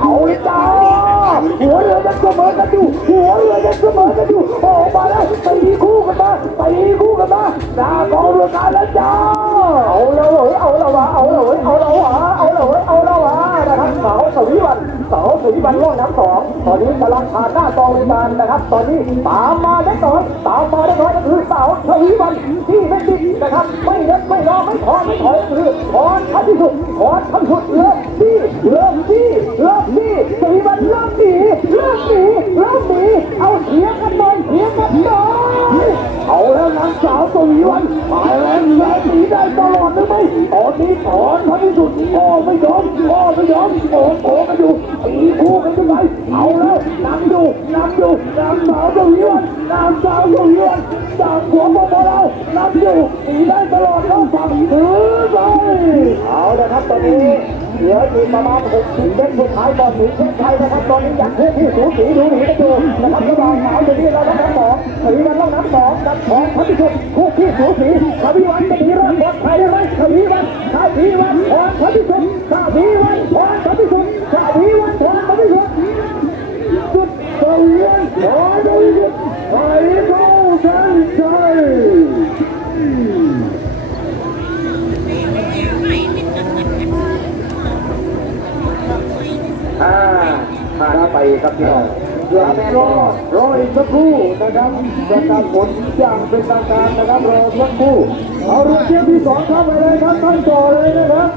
เอาเลยจ้าหัวเรือยังเสมอกันอยู่หัวเรือยังเสมอกันอยู่ออกมาแล้วตีคู่กันมาตีคู่กันมาหน้ากองเรือการแล้วจ้าเอาเลยเอาเละวะเอาเลยเอาเละวะเอาเลยเอาเละวะนะครับเสาสวิวันเสาสวิวันร่องน้ำสองตอนนี้กำลังผ่านหน้ากองเรือการนะครับ ตอนนี้ตามมาได้ก่อนตามมาได้ก่อนก็คือเสาสวิวันที่ไม่ติดนะครับไม่เล็กไม่รอไม่ถอนไม่ถอยคือถอนทันที่สุดถอนทันที่สุดเริ่มที่เริ่มที่ นีเริ่มหนีเริ่มหนีเอาเถียงกันหน่อยเถียงกันหน่อยเอาแล้วนางสาวสวีวันหายแรงแรงหนีได้ตลอดหรือไม่ตอนนี้ถอนทันที่สุดพ่อไม่ยอมพ่อไม่ยอมโอ้โหกันอยู่ตีคู่กันยังไงเอาแล้วนำอยู่นำอยู่นางสาวสวีวันนางสาวสวีวันจากหัวโมโมเรานำอยู่หนีได้ตลอดแล้วฝั่งถือไปเอาละครับตอนนี้ เหลืออีกประมาณ60เมตรสุดท้ายก่อนถึงเส้นชัยนะครับตอนนี้ยังคู่อที่สูสีดูหนีกันอยู่นะครับระหว่างสาวตัวนี้เราต้องน้ำสองสีวันต้องน้ำสองกับของพันธิสุดคู่ที่สูสีขวิวันจะหนีรอดปลอดภัยได้ขวิวันขวิวันของพันธิสุดขวิวันของพันธิสุดขวิวันของพันธิสุดสุดขวิวันของพันธิสุดไปเข้าเส้นชัย ไปครับพี่น้องเดี๋ยวรอรออีกสักครู่นะครับประกาศผลอย่างเป็นทางการนะครับรอสักครู่เอาเรือเทียวที่สองเข้าไปเลยครับท่านต่อเลยนะครับ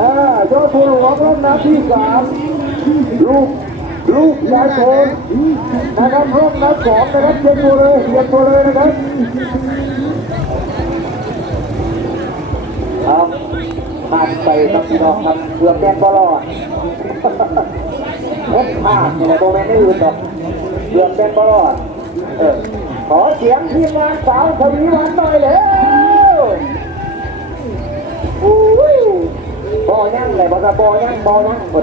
อ่ายอดภูหลวงร่องน้ำที่สามลูกลูกยายโทนนะครับร่องน้ำสองนะครับเตรียมตัวเลยเตรียมตัวเลยนะครับครับผ่านไปครับพี่น้องครับเกือบแดนบอลอด เอ็ดพลาดในโมเมนต์ไม่อื่นหรอกเกือบเป็นบอลออขอเสียงทีมงานสาวทวีวันหน่อยเร็วบอยังเลยบอกว่าบอยังบอยังคน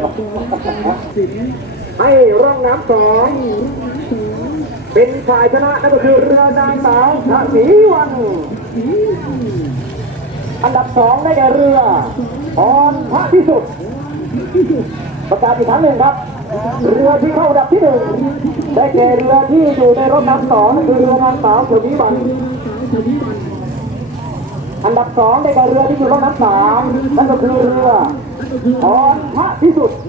ให้ร่องน้ำสองเป็นฝ่ายชนะนั่นก็คือเรือนางสาวทวีวันอันดับสองได้แก่เรือพรพระพิสุทธิ์ประกาศอีกครั้งหนึ่งครับ เรือที่เข้าอันดับที่หนึ่งได้แก่เรือที่อยู่ในรถน้ำสองคือเรือนางสาวเฉลีบันอันดับสองได้แก่เรือที่อยู่รถน้ำสามนั่นก็คือเรือพรพระพิสุทธิ์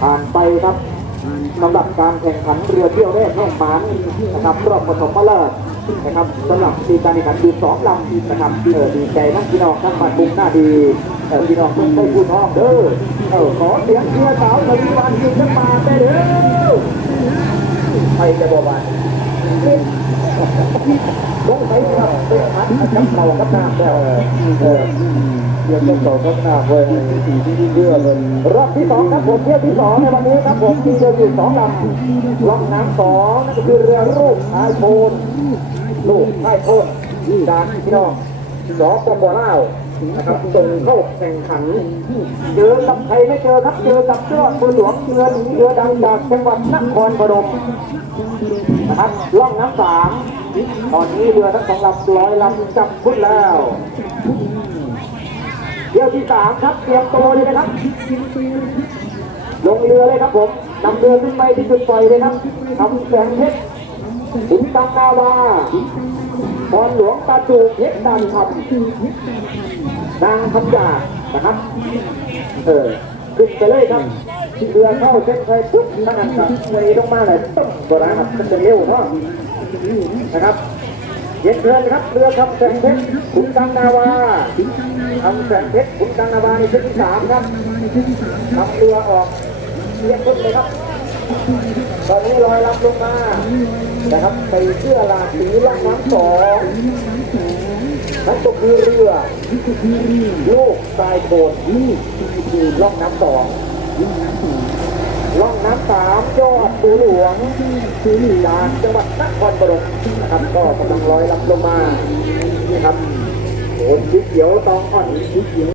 ผ่านไปครับสำหรับการแข่งขันเรือเที่ยวแรกแห่งมันนะครับรอบปฐมฤกษ์ นะครับสำหรับทีมการแข่งขันอยู่สองลำนะครับเออดีใจนะพี่น้องทั้งบ้านบุกหน้าดีเออพี่น้องเพิ่งได้พูดห้องเด้อเออขอเสียงเชียร์สาวทวีวันยิงขึ้นมาได้เด้อใครจะบอกว่าลงไปครับเป็นอันจับเข่ากับน้ำแล้วเออเดี๋ยวจะต่อข้างหน้าไปสีที่ที่เลือกเลยรอบที่สองครับผมเที่ยวที่สองในวันนี้ครับผมมีเรืออยู่สองลำลำน้ำสองนั่นก็คือเรือรูปชายโพน ลูกชายโพนจากพี่น้องสองปปลาวนะครับส่งเข้าแข่งขันเจอกับใครไม่เจอครับเจอกับยอดบุญหลวงเรือหนีเรือดังจากจังหวัดนครพนมนะครับล่องน้ำสามตอนนี้เรือทั้งสองลำร้อยลำจับพุทธแล้วเที่ยวที่สามครับเตรียมตัวเลยนะครับลงเรือเลยครับผมนำเรือขึ้นไปที่จุดปล่อยเลยครับทำแสงเพชร ขุนตังนาวาพรหลวงตาจูเพชรดันครับนางคำหยานะครับ เออขึ้นไปเลยครับเรือเข้าเส้นชัยปุ๊บนั่นนครับเลยลงมาเลยตึ้งตัวนะครับมันจะเร็วเนาะนะครับเย็นเรือนะครับเรือคำแสงเพชรขุนตังนาวาคำแสงเพชรขุนตังนาวาในชุดที่สามครับนำเรือออกเรียกขึ้นเลยครับ ตอนนี้ลอยลำลงมานะครับใส่เสื้อลากสีล่องน้ำสองนั่นก็คือเรือ ลูกทรายโบนนี่คือล่องน้ำสองล่องน้ำสามยอดปูหลวงจากจังหวัดนครปฐมนะครับก็กำลังลอยลำลงมานี่ครับโอ้สีเขียวตองอ่อนสีเขียว